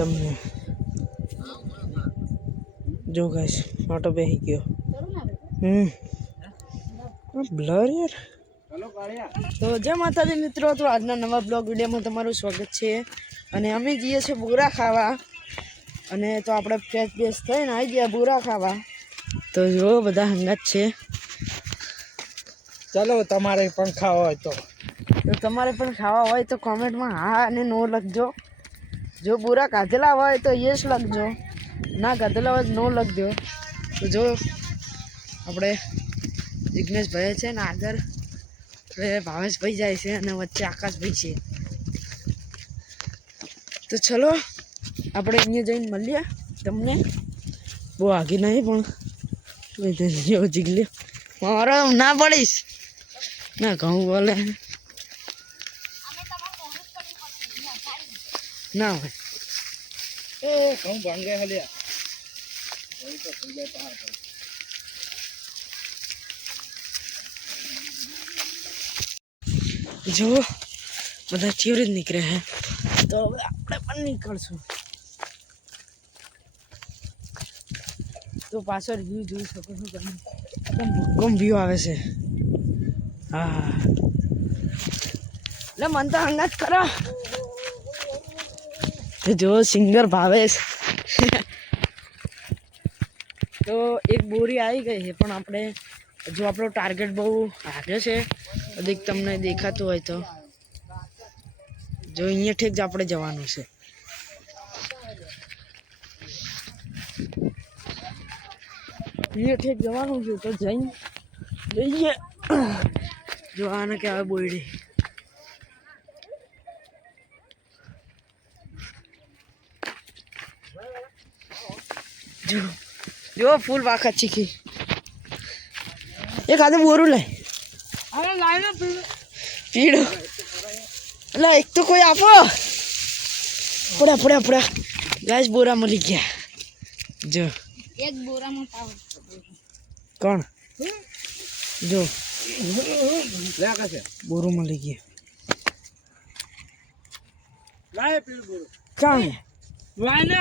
તમને જો guys auto બેહી ગયો બ્લર યાર તો જય માતાજી મિત્રો તો આજના નવા બ્લોગ વિડીયોમાં તમારું સ્વાગત છે અને અમે જઈએ છીએ બોરા ખાવા અને તો આપણે ફ્રેશ બેસ થઈને આવી ગયા બોરા ખાવા તો જો બધા હંગાત છે ચલો તમારે પણ ખાવા હોય તો તમારે પણ ખાવા હોય તો કોમેન્ટમાં હા અને નો લખજો જો બોરા કાઢેલા હોય તો યસ લખજો ના કાઢેલા હોય નો લખજો તો જો આપણે જિગ્નેશભાઈ છે ને આગળ ભાવેશભાઈ જાય છે અને વચ્ચે આકાશભાઈ છે તો ચલો આપણે અહીંયા જઈને મળીએ તમને બહુ આગી નહીં પણ જીગલી મારો ના પડીશ ના ઘઉં બોલે ના હોય એ ઘઉં ભાંગે હલ્યા જો બધા ચીવરી જ નીકળે છે તો હવે આપણે પણ નીકળશું તો પાછળ વ્યૂ જોઈ શકો છો તમે એકદમ વ્યૂ આવે છે હા એટલે મન તો હંગાત કરો જો સિંગર ભાવેશ તો એક બોરી આવી ગઈ છે પણ આપણે જો આપણો ટાર્ગેટ બહુ આગળ છે अधिक તમને દેખાતું હોય તો જો અહીંયા ઠેક જ આપણે જવાનું છે અહીંયા ઠેક જવાનું છે તો જઈએ જો આને કહેવાય બોયડી જો ફૂલ વાખત ચીખી એક આદે બોરું લાય અરે લાઈને પીડો એટલે એક તો કોઈ આપો પડ્યા ગાય બોરા મળી ગયા જો એક બોરામાં પાવ કોણ જો લે કાશે બોરું મળી ગયા લાય પેલું બોરો કાં લાઈને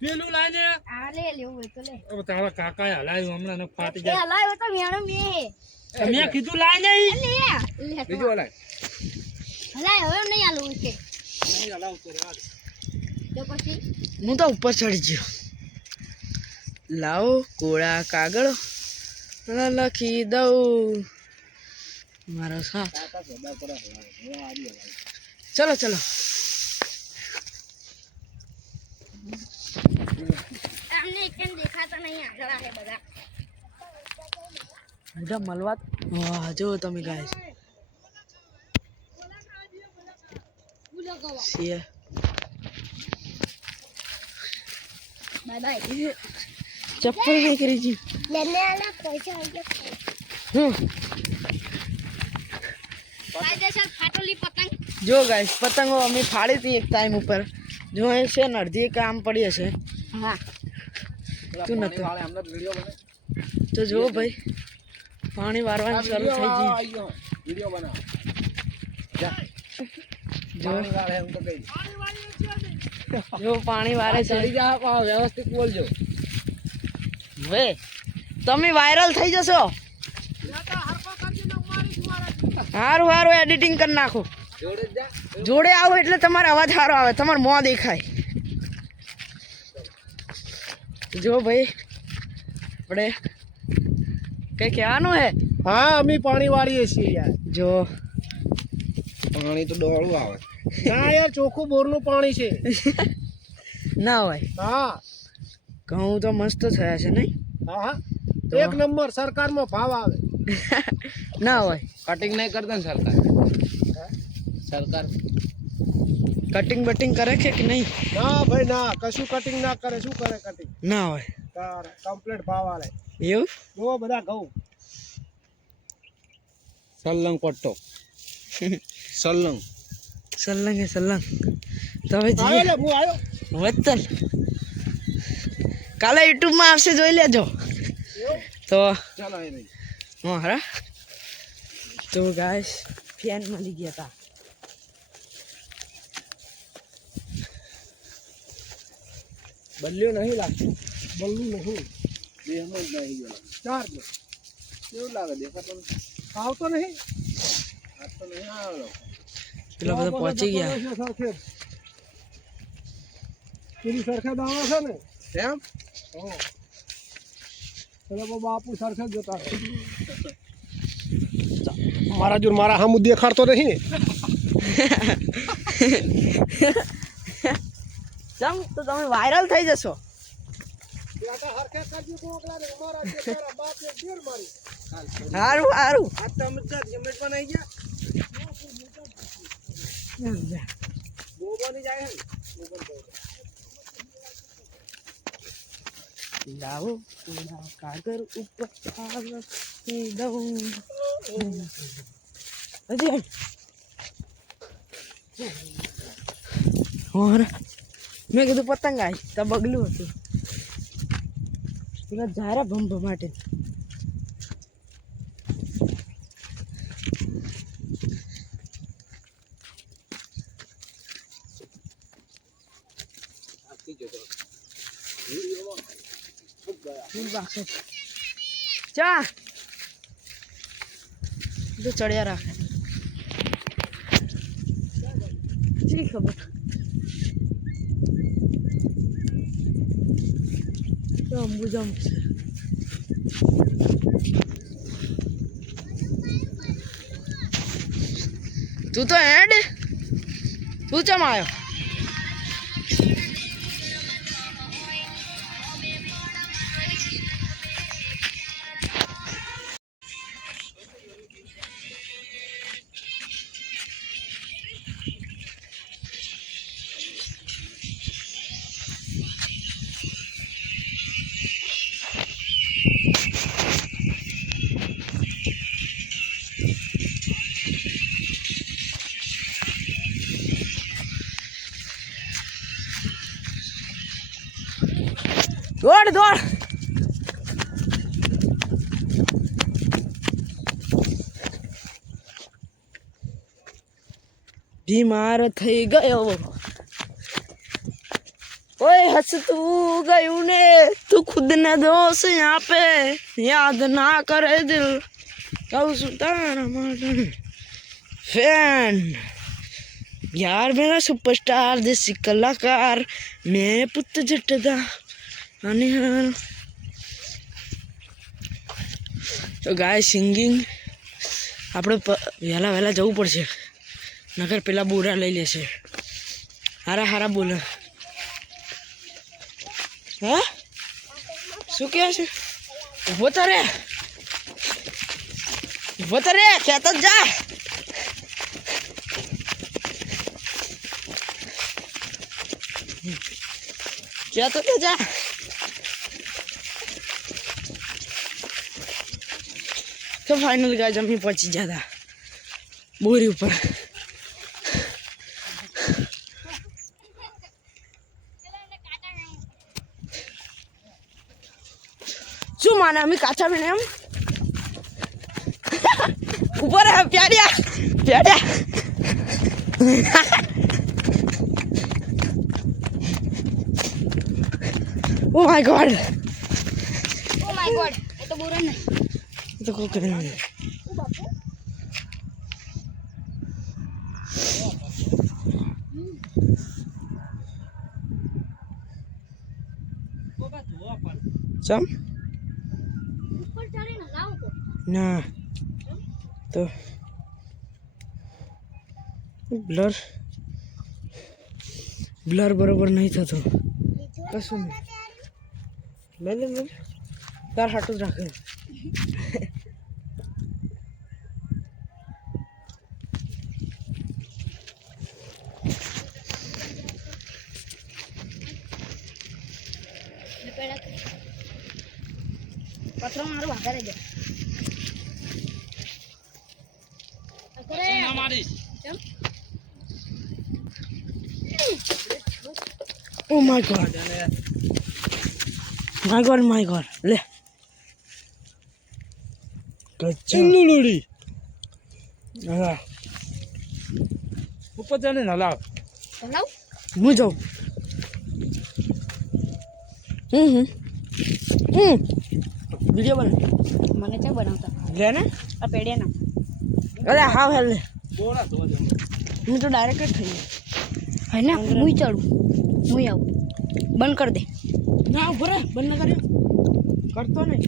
પેલું લાઈને આ લે લેવું હોય તો લે હવે તારા કાકાએ હલાવ્યું હમણાં ને ફાટી જાય હલાયો તો મેણો મે મેં કીધું લાય નહીં લે બીજું હલાય હલાય હવે નહીં આલું કે નહીં હલાવ તો રેવા દે તો પછી હું તો ઉપર ચડી ગયો લાવો કોળા કાગળ લખી દઉં મારો સાથ ચલો ચલો તમને કેમ દેખાતા નહીં આગળ આવે બધા બધા મળવા વાહ જો તમે ગાય છે બાય બાય ચપ્પલ નહીં કરી જી લેને આલા પૈસા આવી કાયદેસર ફાટોલી પતંગ જો ગાઈસ પતંગો અમે ફાડી હતી એક ટાઈમ ઉપર જો એ છે ને અડધી કામ પડી હશે હા તું નતું અમને વિડિયો બને તો જો ભાઈ પાણી વારવાનું શરૂ થઈ ગયું વિડિયો બનાવ જો પાણી વાળે એમ તો કહી જો પાણી વારે છે ચડી જા વ્યવસ્થિત બોલજો વે તમે વાયરલ થઈ જશો સારું એડિટિંગ કરી નાખો જોડે જા જોડે આવો એટલે તમારો અવાજ સારો આવે તમારો મોં દેખાય જો ભાઈ આપણે કઈ કહેવાનું હે હા અમે પાણી વાળીએ છીએ યાર જો પાણી તો ડોળું આવે ના યાર ચોખ્ખું બોરનું પાણી છે ના હોય હા ઘઉં તો મસ્ત થયા છે નહીં હા એક નંબર સરકારમાં ભાવ આવે ના હોય કટિંગ નહીં કરતા ને સરકાર કટિંગ બટિંગ કરે કે નહીં ના ભાઈ ના કશું કટિંગ ના કરે શું કરે કટિંગ ના હોય કમ્પ્લીટ ભાવ આવે એવું જો બધા ઘઉં સલ્લંગ પટ્ટો સલ્લંગ સલ્લંગ હે સલ્લંગ તો હવે આવ્યો લે હું આવ્યો વચ્ચલ કાલે યુટ્યુબમાં આવશે જોઈ લેજો તો ચાલો એ નહીં હા હરા તો ગાઈસ ફેન મળી ગયા હતા બલ્યો નહીં લાગતું. બલ્લું નહીં. દેહમાં જ નહીં ગયો. ચાર ને. કેવું લાગે દેખાતો નથી? આવતો નહીં. આજ તો નહીં આવ્યો. પેલા બધા પહોંચી ગયા. પેલી સરખે દાવા છે ને એમ. પેલા બાપુ સરખે જ જતા મારા જોર મારા હામુ દેખાડતો નહીં ને. ચમ તો તમે વાયરલ થઈ જશો. સારું સારું આજ તો અમે જમેટ પણ આવી ગયા. બોબાની જાય લાવો થોડા કાગર ઉપર આવતી દઉં. હજી ઓર મેં કીધું પતંગ આવી તો બગલું હતું. પેલા જારા ભમ માટે ચા તો ચડ્યા રાખે શી ખબર. અંબુજામ છે. તું તો હેડ તું ચમ આવ્યો. દોડ દોડ. બીમાર થઈ ગયો. ઓય હસતું ગયું ને તું ખુદ ને દોષ યહાં पे याद ना करे दिल કહું છું તારા માટે ફેન यार मेरा सुपरस्टार देसी कलाकार मैं पुत जटदा અને તો ગાય સિંગિંગ આપણે વહેલા વહેલા જવું પડશે નગર પેલા બોરા લઈ લેશે. હારા હારા બોલે. હા શું કહે છે? ઊભો તો રે કહેતો જ જા. કહેતો તો જા. તો ફાઇનલ ગાય અમે પહોંચી ગયા હતા બોરી ઉપર. શું માને અમે કાચા બેને એમ ઉપર પ્યાડ્યા ઓ માય ગોડ એ તો બોરા નહીં. તો કોઈ કરે નહીં. ચમ ઉપર ચડીને લાવું તો ના તો બ્લર બરોબર નહીં થતો કશું નહીં. લે તાર હાટું જ રાખે. પથરો મારું વધારે છે. Oh my God my God લે ચંદુડી હા ઉપર જાને ના લાવ. ચલાવ હું જાઉં. વિડીયો બને મને છે બનાવતા લે ને આ પેડિયા ના અરે હા હેલ લે બોરા તો જ હું તો ડાયરેક્ટ જ થઈ હે ને હું ચડું હું આવું બંધ કરી દે ના ઉભો રે બંધ કર્યો કરતો નહીં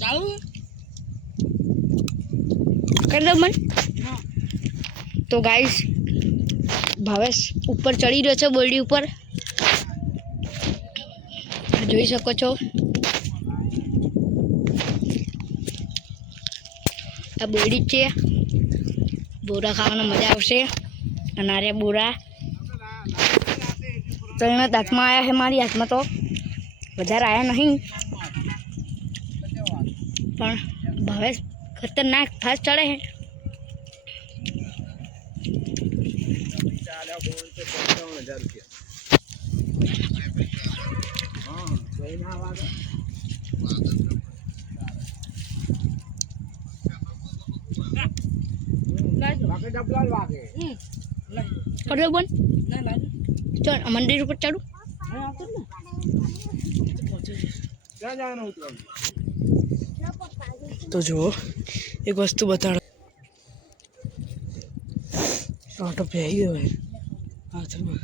ચાલુ કરી દો બંધ તો ગાઈસ ભાવેશ ઉપર ચડી રહ્યો છે બોરડી ઉપર જોઈ શકો છો આ બોરડી છે બોરા ખાવાની મજા આવશે અને આ બોરા તો એના હાથમાં આવ્યા છે મારી હાથમાં તો વધારે આવ્યા નહીં પણ ભાવેશ ખતરનાક ફાસ્ટ ચડે છે ચાલ્યા બોલ તો 55000 રૂપિયા હા કઈ ના વાગે વાગે ડબલા વાગે કરે બોલ ના લાગે ચલ મંદિર ઉપર ચડું હા આવતો ને ક્યાં જવાનું ઉતરવાનું તો જુઓ એક વસ્તુ બતાડો ઓટો પહેરી ગયો હે હાથમાં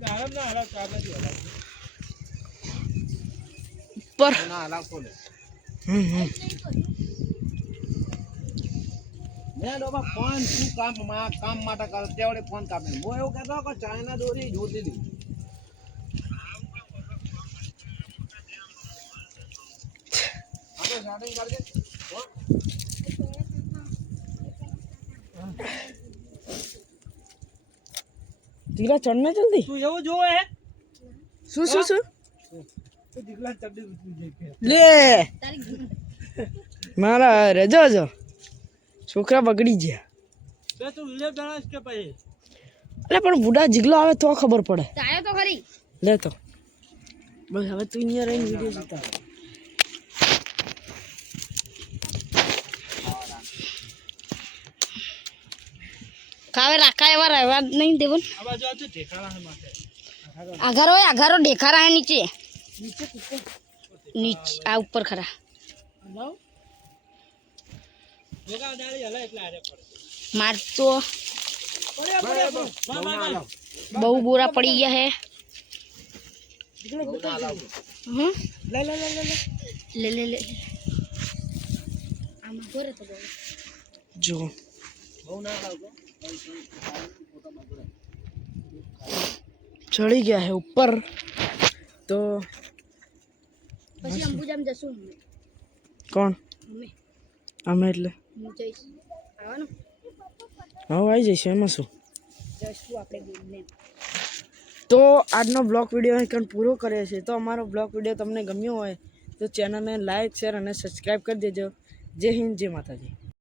ગારમ ના હલા કાર નથી હલા ઉપર ના હલા ખોલે મેં ડોબા ફોન શું કામ માટે કરો તેવડે ફોન કાપે હું એવું કહેતો કે ચાઇના દોરી જોતી હતી આપણે સ્ટાર્ટિંગ કરજે હો દીકરા ચડને જલ્દી તું એવું જોવે હે શું શું શું તો દીકરા ચડ્ડી ઉતરી લે મારા રજો જો છોકરા બગડી ગયા બે તું વિડિયો બનાવીશ કે પછી અરે પણ બુઢા જીગલો આવે તો ખબર પડે ચાયો તો ખરી લે તો બસ હવે તું અહીંયા રહીને વિડીયો જોતા કાવે રાખા એવા રહેવા નહીં દેવું આ બાજુ આવજો ઠેકાણા માટે આઘારો ઢેખારા નીચે નીચે આ ઉપર ખરા જોગા ડાળી હલા એટલે આરે પડે માર તો બહુ બોરા પડી ગયા હે હમ લે લે લે લે લે લે લે લે આમાં ગોરે તો બહુ જો બહુ ના લાવજો ચડી ગયા હે ઉપર તો પછી અંબુજામ જશું કોણ અમે અમે એટલે હું જઈશ આવવાનું હવે આવી જઈશું એમાં શું જઈશું આપણે બેનને તો આજનો બ્લોગ વિડીયો અહીં કંઈ પૂરો કરે છે તો અમારો બ્લોગ વિડીયો તમને ગમ્યો હોય તો ચેનલને લાઈક શેર અને સબસ્ક્રાઈબ કરી દેજો જય હિન્દ જય માતાજી